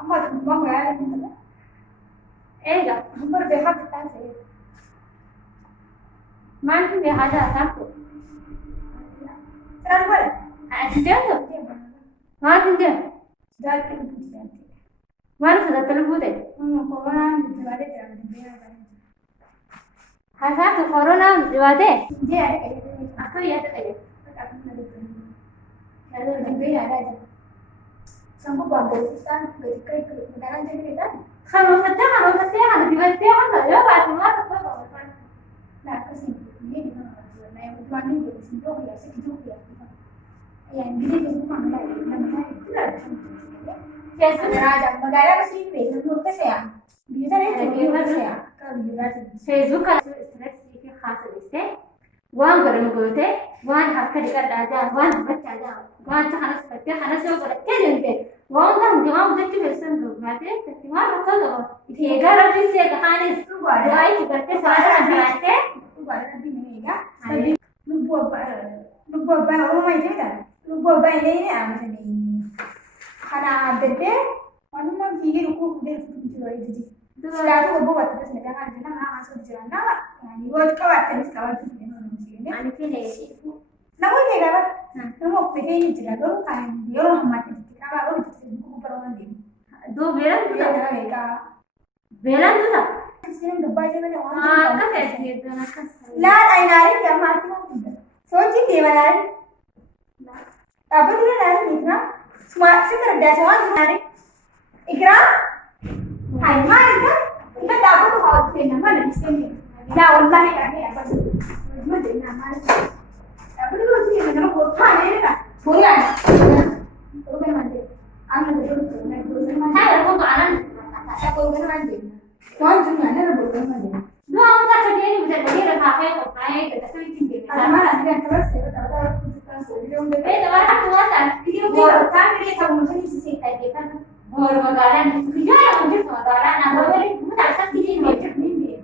Amma tumbang ya gitu. Ega, Nomor BH kita sih. mantu dia ada satu. Sekarang boleh? Sudah tu, mantu dia. Sudah sudah. Mana sudah terlebut deh. Corona juga ada jangan dia. Hasa tu corona juga deh. Dia ada kayak gitu. Aku ya tu aja. Lalu dia ada. Sampai bagus kan, kayak kemudian jadi kita. Kalau setiap juga dia kan ya baca mana apa apa. Nah, kesini ini di mana? Nah, yang kedua ini di sini ya, segitu ya. Yang ini itu mana lagi? Namanya itu lah. Biasa ada negara kesini, menurut saya. Bisa deh, menurut saya. Kalau juga Facebook का stress की खास इससे वहाँ गर्म होते वहाँ हफ्ते दिखा दादा वहाँ बच्चा जा वहाँ तो हनस जो करते हैं वहाँ तो जहाँ उधर की व्यसन लोग आते हैं तो वहाँ रखा दो ये घर अभी से कहानी दवाई की करते सारा बनाते itu baru nanti ini ya. Tapi lu buat apa orang main juga? Lu buat apa ini apa ini? Karena bete, mana mau gigi lu udah jual itu. Setelah itu gue buat terus mereka kan bilang masuk jalan nah, ini buat kawan terus kawan itu ini. आने के लिए Namun dia kata, kamu bete ini jalan lu kan dia orang mati. Kalau lu itu buku perumahan dia. दो बेलन Dia तो ada mereka. बेलन तो था Sekarang Dubai aja mana orang. हाँ का कैसे ये दोनों का Lah, ay nari jam mati mati. Soalnya dia nari. Apa dulu nari Ikra? Semua sekarang dah semua nari. Ikra? Ay mana kan? Kita dapat tuh hal sih nama di sini. Nah, Allah ya ini apa sih? Cuma jadi nama. Apa dulu sih nama kota ini kan? Boleh. Boleh mandi. Anu dulu tuh, naik dulu mandi. है वो तो आनंद Saya boleh mandi. Kau cuma ada boleh mandi. दो हम का चलिए नहीं मुझे नहीं रखा है तो खाए तो ऐसे ही ठीक है Ada mana dia terus saya tahu dia udah ए दोबारा हुआ था dia udah kan dia tahu macam ni sih kayak kan और मगाला किया है मुझे मगाला ना वो मेरे मुझे ऐसा फीलिंग में macam ni.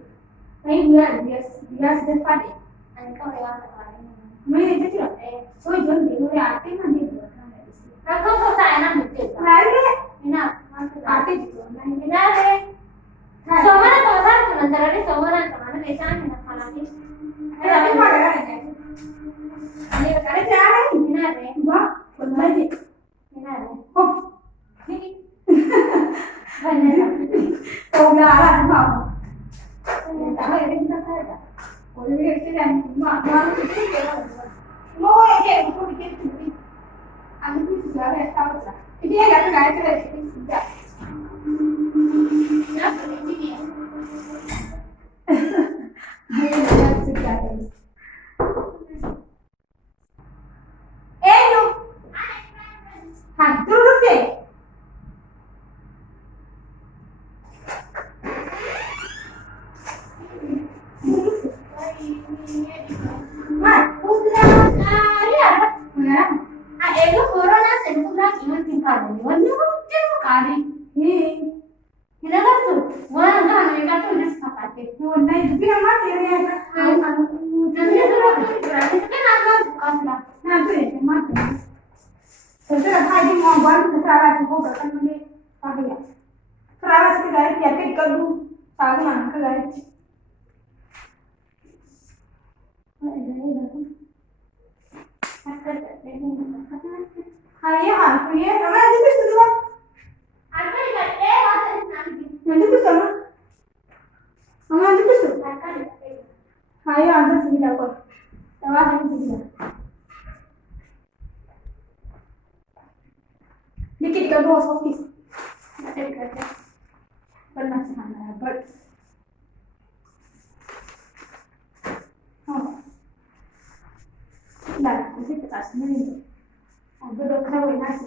Saya dia sudah pada. अनका होगा मगाला मैं itu tidak. So jangan dia udah arti mana dia. रखो तो साइना मुझे Lari ना arti itu. ना रे सोमना तो सार मंदर रे सोमना तो मन बेचान है खाना की Tapi mana kan ini? Ini kan cara ini. ना रे Wah, benar ni. ना रे Oh, बनने tahu dah lah mau. Tahu ini kita ada. Orang ni kita mak itu dia. Mau ya aku bikin sendiri. Aku tu sudah ada tahu lah. Dia kata gaya tu itu sudah. ना बोली Dia sudah. Lu. Han, terus deh. Mak, udah. लिया Mana? आ एगो corona से पूरा जीवन दिखा दे वन्य मुझे कारी इधर तो वहां ना हमें का तो जिस खाते Nah, itu dia mati ya. जल्दी जरूर कराने के ना ना दुकान ना Nah, tu ya, mati. Setelah tadi mau buat keterangan itu kan ini apa ya? Keterangan sekali ya kita dulu tahu mana kali. Hai ya, aku ya, nama itu sudah. आजकल करते हैं और नाम दी Nanti tu sama. Nama itu sudah. आजकल करते हैं Hai ya, anda sini dapat. Tahu apa sini? Dikit kalau bawa office. करते हैं Pernah sana, but Nah, nanti kita sini. Aku udah tahu nasi.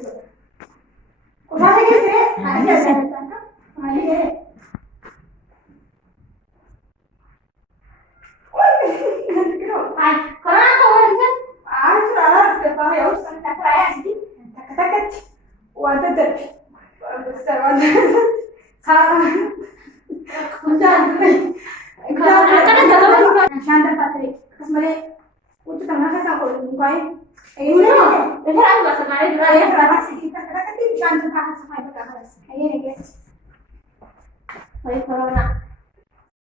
Udah lagi sih, ada ada. Ada. आज corona को और जब आज रात के पास है उसका टकराया जी टक टक वादा तर सर्वांना सारा खुंजान शांत पात्रे कसमले उच्च तंगा कसा बोलूं काय इधर आओ बस हमारे ये प्रवासी की टक टक शांत पात्रे markaa hadas. Hayena geed. Way corona.